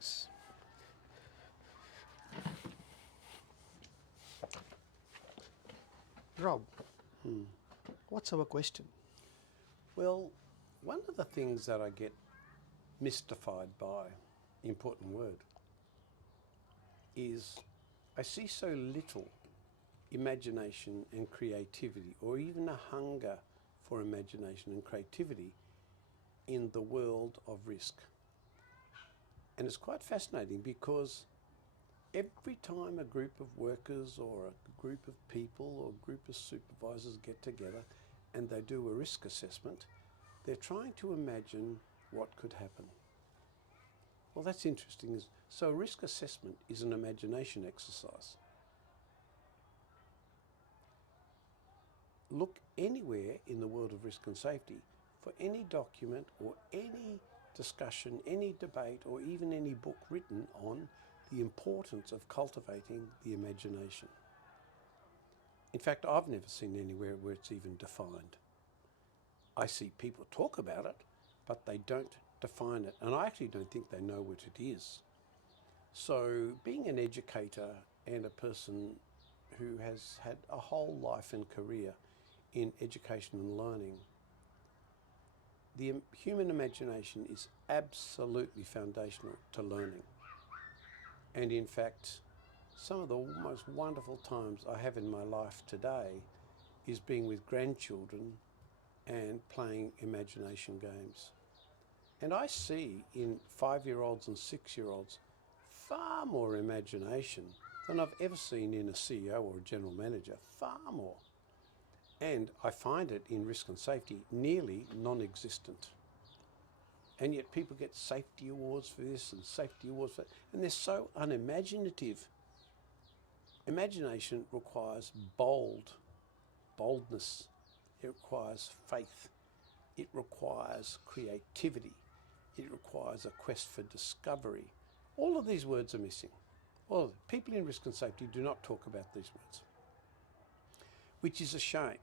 things. Rob, what's our question? Well, one of the things that I get mystified by, important word, is I see so little imagination and creativity, or even a hunger for imagination and creativity in the world of risk. And it's quite fascinating because every time a group of workers or a group of people or a group of supervisors get together and they do a risk assessment, they're trying to imagine what could happen. Well, that's interesting. So a risk assessment is an imagination exercise. Look anywhere in the world of risk and safety for any document or any discussion, any debate, or even any book written on the importance of cultivating the imagination. In fact, I've never seen anywhere where it's even defined. I see people talk about it, but they don't define it, and I actually don't think they know what it is. So being an educator and a person who has had a whole life and career in education and learning, the human imagination is absolutely foundational to learning. And in fact, some of the most wonderful times I have in my life today is being with grandchildren and playing imagination games. And I see in 5-year-olds and 6-year-olds far more imagination than I've ever seen in a CEO or a general manager, far more. And I find it in risk and safety nearly non-existent. And yet people get safety awards for this and safety awards for that, and they're so unimaginative. Imagination requires boldness. It requires faith. It requires creativity. It requires a quest for discovery. All of these words are missing. Well, people in risk and safety do not talk about these words, which is a shame,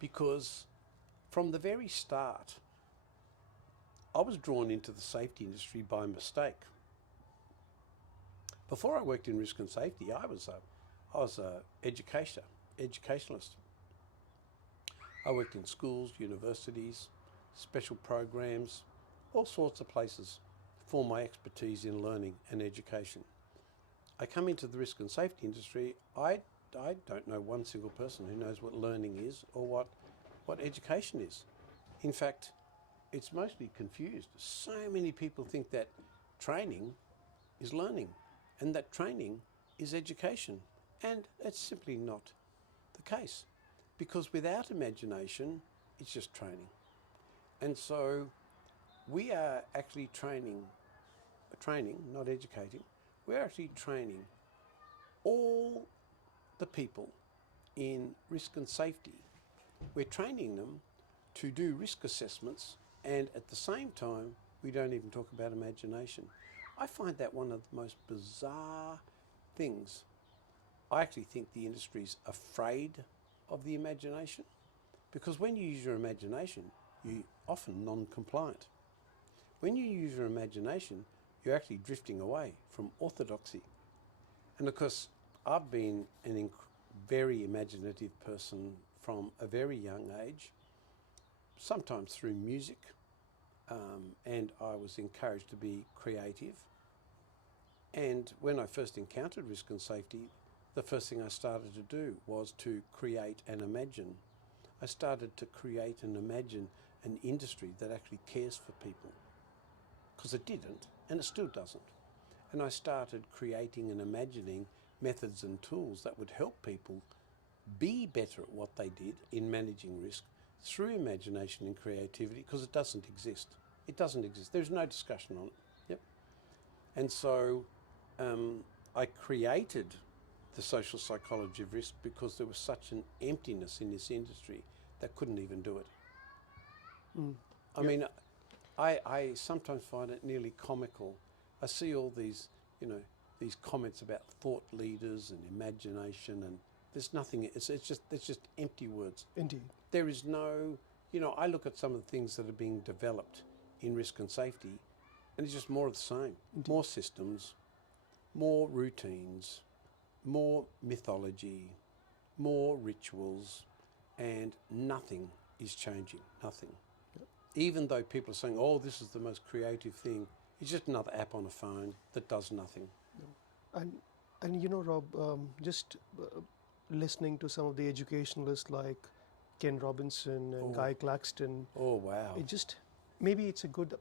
because from the very start, I was drawn into the safety industry by mistake. Before I worked in risk and safety, I was a educationalist. I worked in schools, universities, special programs, all sorts of places for my expertise in learning and education. I come into the risk and safety industry, I don't know one single person who knows what learning is or what education is. In fact, it's mostly confused. So many people think that training is learning and that training is education. And it's simply not the case, because without imagination, it's just training. And so we are actually training, not educating. We're actually training all the people in risk and safety. We're training them to do risk assessments, and at the same time, we don't even talk about imagination. I find that one of the most bizarre things. I actually think the industry's afraid of the imagination, because when you use your imagination, you're often non-compliant. When you use your imagination, you're actually drifting away from orthodoxy. And of course, I've been a very imaginative person from a very young age, sometimes through music, and I was encouraged to be creative. And when I first encountered risk and safety, the first thing I started to do was to create and imagine. I started to create and imagine an industry that actually cares for people, because it didn't, and it still doesn't. And I started creating and imagining methods and tools that would help people be better at what they did in managing risk through imagination and creativity, because it doesn't exist. It doesn't exist. There's no discussion on it. Yep. And so I created the social psychology of risk because there was such an emptiness in this industry that couldn't even do it. I mean, I sometimes find it nearly comical. I see all these, these comments about thought leaders and imagination, and there's nothing. It's just empty words. Indeed. There is no, I look at some of the things that are being developed in risk and safety, And it's just more of the same. More systems, more routines, more mythology, more rituals, and nothing is changing. Nothing. Even though people are saying, oh, this is the most creative thing, it's just another app on a phone that does nothing. And you know, Rob, just listening to some of the educationalists like Ken Robinson and Guy Claxton, Oh, wow. it just, maybe it's a good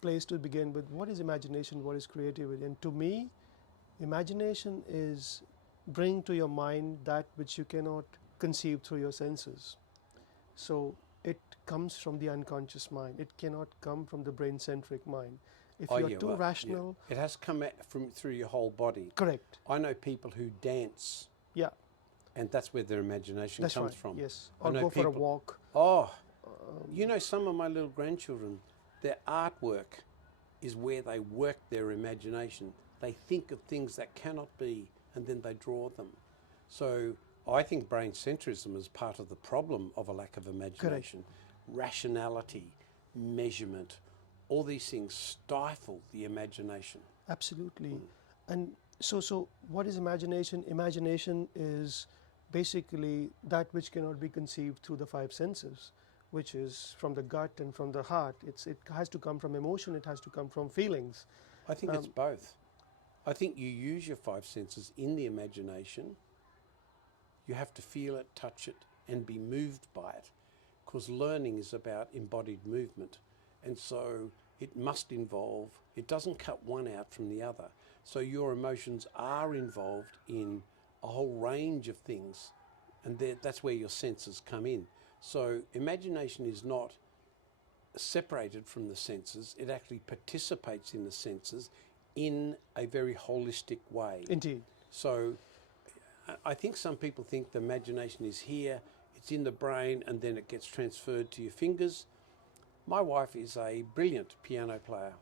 place to begin with. What is imagination? What is creativity? And to me, imagination is bring to your mind that which you cannot conceive through your senses. So it comes from the unconscious mind. It cannot come from the brain-centric mind. If you're too rational, it has to come through your whole body. correct. I know people who dance, Yeah, and that's where their imagination that's comes right. from. Yes, I or know go for a people- walk. Oh, you know, some of my little grandchildren, their artwork is where they work their imagination. They think of things that cannot be, and then they draw them. So I think brain centrism is part of the problem of a lack of imagination. Rationality, measurement, all these things stifle the imagination. Absolutely. And so what is imagination? Imagination is basically that which cannot be conceived through the five senses, which is from the gut and from the heart. It has to come from emotion, it has to come from feelings. I think it's both. I think you use your five senses in the imagination. You have to feel it, touch it, and be moved by it, because learning is about embodied movement. And so it must involve, it doesn't cut one out from the other. So your emotions are involved in a whole range of things, and that's where your senses come in. So imagination is not separated from the senses, it actually participates in the senses in a very holistic way. Indeed. So I think some people think the imagination is here, it's in the brain, and then it gets transferred to your fingers. My wife is a brilliant piano player,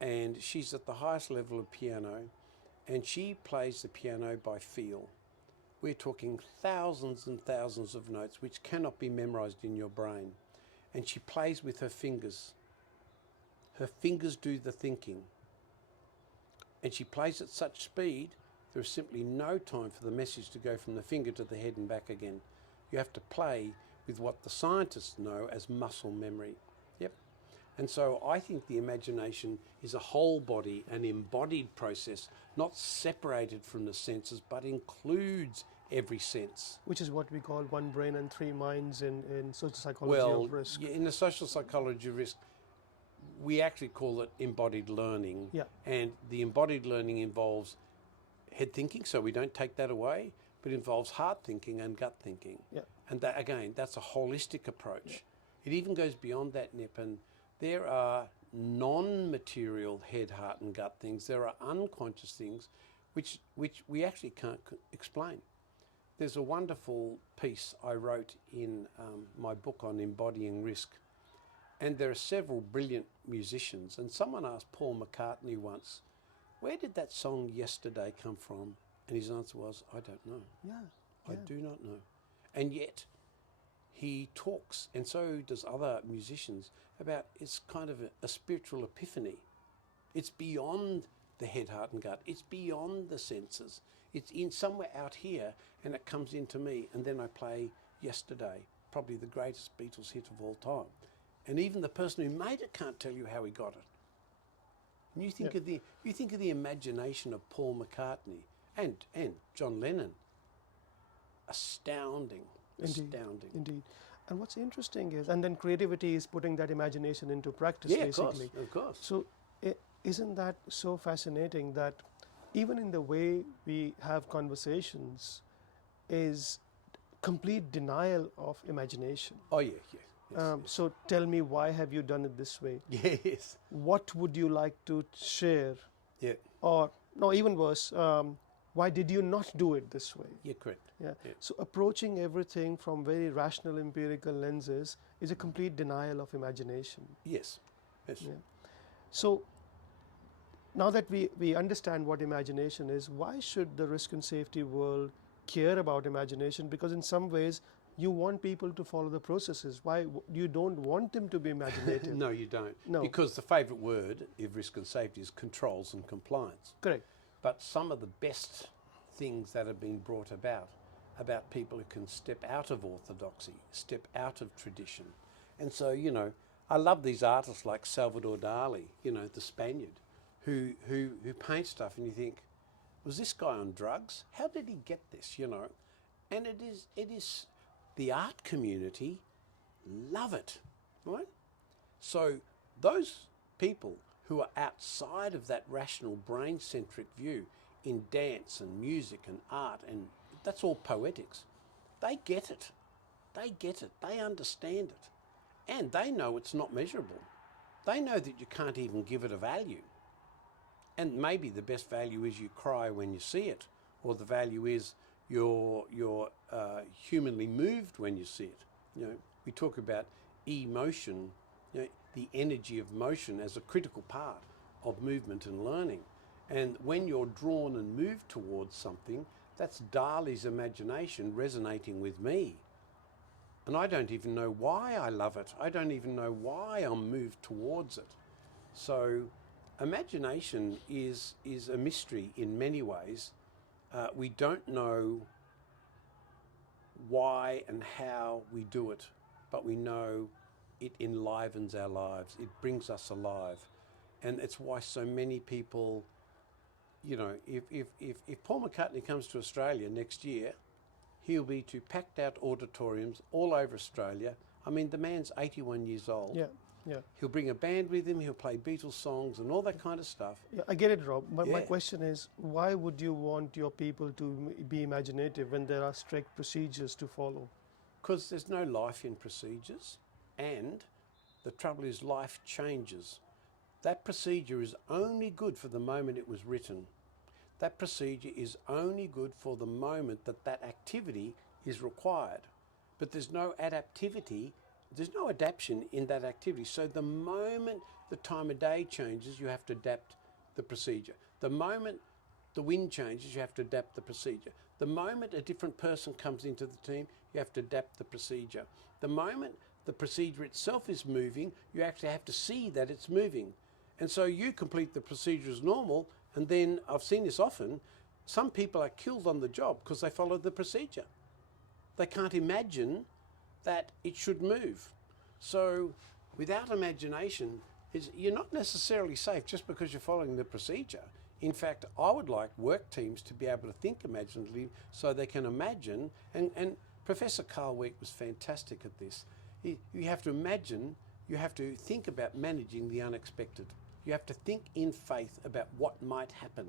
and she's at the highest level of piano, and she plays the piano by feel. We're talking thousands and thousands of notes which cannot be memorized in your brain. And she plays with her fingers. Her fingers do the thinking. And she plays at such speed, there is simply no time for the message to go from the finger to the head and back again. You have to play with what the scientists know as muscle memory. Yep. And so I think the imagination is a whole body, an embodied process, not separated from the senses, but includes every sense. Which is what we call one brain and three minds in social psychology of risk. In the social psychology of risk, we actually call it embodied learning. Yeah. And the embodied learning involves head thinking, so we don't take that away, but involves heart thinking and gut thinking. Yeah. And that, again, that's a holistic approach. Yeah. It even goes beyond that, Nip, and there are non-material head, heart and gut things. There are unconscious things which we actually can't explain. There's a wonderful piece I wrote in my book on embodying risk, and there are several brilliant musicians, and someone asked Paul McCartney once, where did that song Yesterday come from? And his answer was, I don't know. Yeah. I do not know. And yet he talks, and so does other musicians, about it's kind of a spiritual epiphany. It's beyond the head, heart and gut. It's beyond the senses. It's in somewhere out here, and it comes into me, and then I play Yesterday, probably the greatest Beatles hit of all time. And even the person who made it can't tell you how he got it. And you think of the imagination of Paul McCartney and John Lennon. Astounding. Indeed. Astounding. Indeed. And what's interesting is, and then creativity is putting that imagination into practice, Yeah, basically. of course. So isn't that so fascinating that even in the way we have conversations is complete denial of imagination. Oh, yeah. Yes. So tell me, why have you done it this way? Yes. What would you like to share? Yeah. Or, no, even worse, why did you not do it this way? Yeah, correct. Yeah. Yeah. So approaching everything from very rational empirical lenses is a complete denial of imagination. Yes. Yes. Yeah. So now that we understand what imagination is, why should the risk and safety world care about imagination? Because in some ways you want people to follow the processes. Why you don't want them to be imaginative? No, you don't. No. Because the favourite word of risk and safety is controls and compliance. Correct. But some of the best things that have been brought about people who can step out of orthodoxy, step out of tradition. And so, you know, I love these artists like Salvador Dali, you know, the Spaniard, who paints stuff and you think, was this guy on drugs? How did he get this, you know? And it is the art community love it, right? So those people who are outside of that rational brain-centric view in dance and music and art, and that's all poetics, they get it. They get it. They understand it. And they know it's not measurable. They know that you can't even give it a value. And maybe the best value is you cry when you see it, or the value is you're humanly moved when you see it. You know, we talk about emotion, you know, the energy of motion as a critical part of movement and learning. And when you're drawn and moved towards something, that's Dali's imagination resonating with me. And I don't even know why I love it. I don't even know why I'm moved towards it. So imagination is a mystery in many ways. We don't know why and how we do it, but we know it enlivens our lives. It brings us alive. And it's why so many people, you know, if Paul McCartney comes to Australia next year, he'll be to packed out auditoriums all over Australia. I mean, the man's 81 years old. Yeah, yeah. He'll bring a band with him, he'll play Beatles songs and all that kind of stuff. Yeah, I get it, Rob. But my Yeah. question is, why would you want your people to be imaginative when there are strict procedures to follow? Because there's no life in procedures, and the trouble is life changes. That procedure is only good for the moment it was written. That procedure is only good for the moment that that activity is required. But there's no adaptivity, there's no adaptation in that activity. So the moment the time of day changes, you have to adapt the procedure. The moment the wind changes, you have to adapt the procedure. The moment a different person comes into the team, you have to adapt the procedure. The moment the procedure itself is moving, you actually have to see that it's moving. And so you complete the procedure as normal, and then I've seen this often, some people are killed on the job because they followed the procedure. They can't imagine that it should move. So without imagination, you're not necessarily safe just because you're following the procedure. In fact, I would like work teams to be able to think imaginatively so they can imagine, and Professor Carl Week was fantastic at this. You have to imagine, you have to think about managing the unexpected. You have to think in faith about what might happen.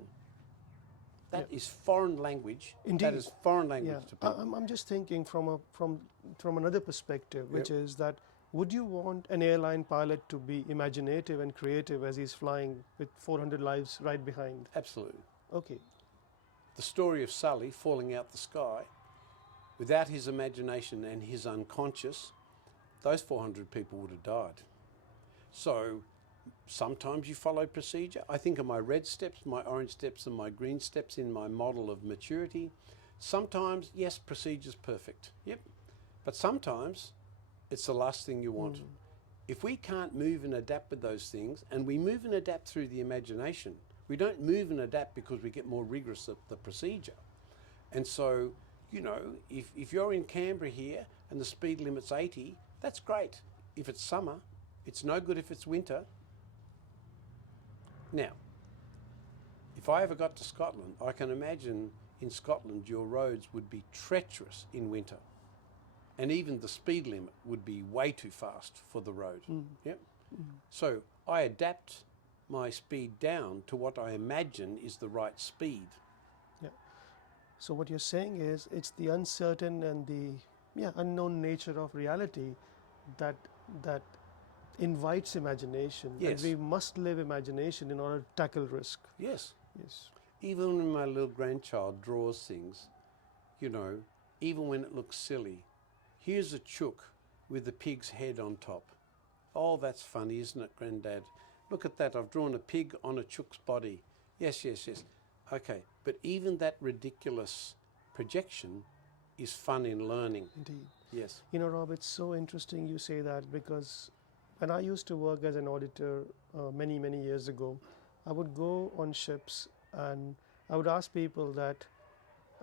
That is foreign language. Indeed. That is foreign language to people. I'm just thinking from another perspective, which is that would you want an airline pilot to be imaginative and creative as he's flying with 400 lives right behind? Absolutely. Okay. The story of Sully falling out the sky, without his imagination and his unconscious, those 400 people would have died. So sometimes you follow procedure. I think of my red steps, my orange steps and my green steps in my model of maturity. Sometimes, yes, procedure's perfect. Yep. But sometimes it's the last thing you want. If we can't move and adapt with those things, and we move and adapt through the imagination, we don't move and adapt because we get more rigorous at the procedure. And so, you know, if you're in Canberra here and the speed limit's 80, that's great. If it's summer, it's no good if it's winter. Now, if I ever got to Scotland, I can imagine in Scotland your roads would be treacherous in winter. And even the speed limit would be way too fast for the road. Yep. So I adapt my speed down to what I imagine is the right speed. Yeah. So what you're saying is it's the uncertain and the unknown nature of reality that invites imagination. Yes. And we must live imagination in order to tackle risk. Yes. Yes. Even when my little grandchild draws things, you know, even when it looks silly, here's a chook with the pig's head on top. Oh, that's funny, isn't it, Granddad? Look at that, I've drawn a pig on a chook's body. Yes, yes, yes. Okay, but even that ridiculous projection is fun in learning. Indeed. Yes. You know, Rob, it's so interesting you say that, because when I used to work as an auditor many, many years ago, I would go on ships and I would ask people that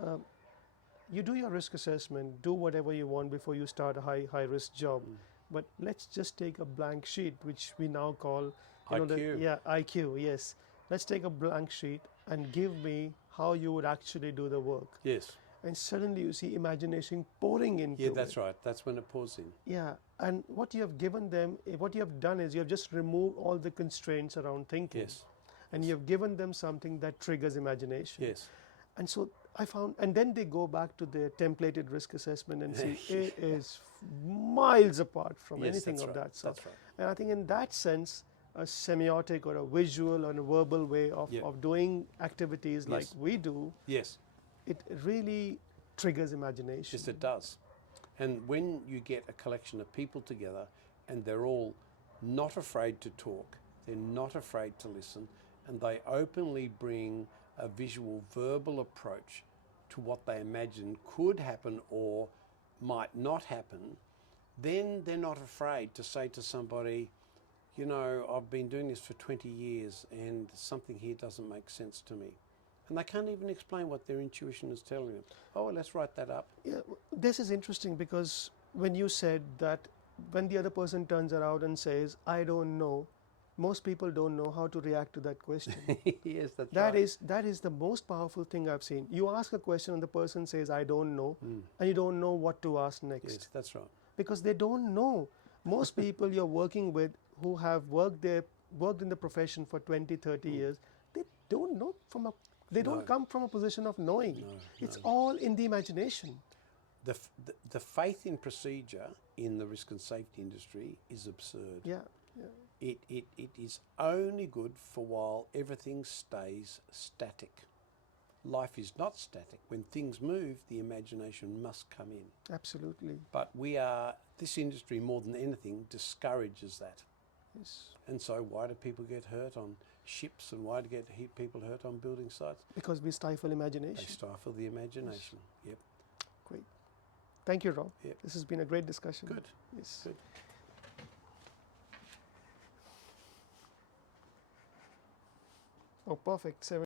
uh, you do your risk assessment, do whatever you want before you start a high risk job. But let's just take a blank sheet, which we now call, IQ. yeah, IQ, yes. Let's take a blank sheet and give me how you would actually do the work. Yes. And suddenly you see imagination pouring into Yeah, that's it. right. That's when it pours in. Yeah, and what you have given them, what you have done is you have just removed all the constraints around thinking. Yes. And you have given them something that triggers imagination. Yes. And so I found, and then they go back to their templated risk assessment and see it is miles apart from Yes, anything that's of right. that sort. That's right. And I think in that sense, a semiotic or a visual or a verbal way of, Yeah. of doing activities like Yes. we do, Yes. it really triggers imagination. Yes, it does. And when you get a collection of people together and they're all not afraid to talk, they're not afraid to listen, and they openly bring a visual verbal approach to what they imagine could happen or might not happen, then they're not afraid to say to somebody, you know, I've been doing this for 20 years and something here doesn't make sense to me. And they can't even explain what their intuition is telling them. Oh, well, let's write that up. Yeah, this is interesting, because when you said that, when the other person turns around and says, I don't know, most people don't know how to react to that question. Yes, that's That right. that is the most powerful thing I've seen. You ask a question and the person says, I don't know, and you don't know what to ask next. Yes, that's right. Because they don't know. Most people you're working with who have worked in the profession for 20, 30 years, they don't know they No. don't come from a position of knowing. No, It's no. all in the imagination. The faith in procedure in the risk and safety industry is absurd. Yeah, yeah. It is only good for while everything stays static. Life is not static. When things move, the imagination must come in. Absolutely. But this industry more than anything discourages that. Yes. And so why do people get hurt on ships and why do people hurt on building sites? Because we stifle They imagination. stifle the imagination. Yep. Great. Thank you, Rob. Yep. This has been a great discussion. Good. Yes. Good. Oh, perfect.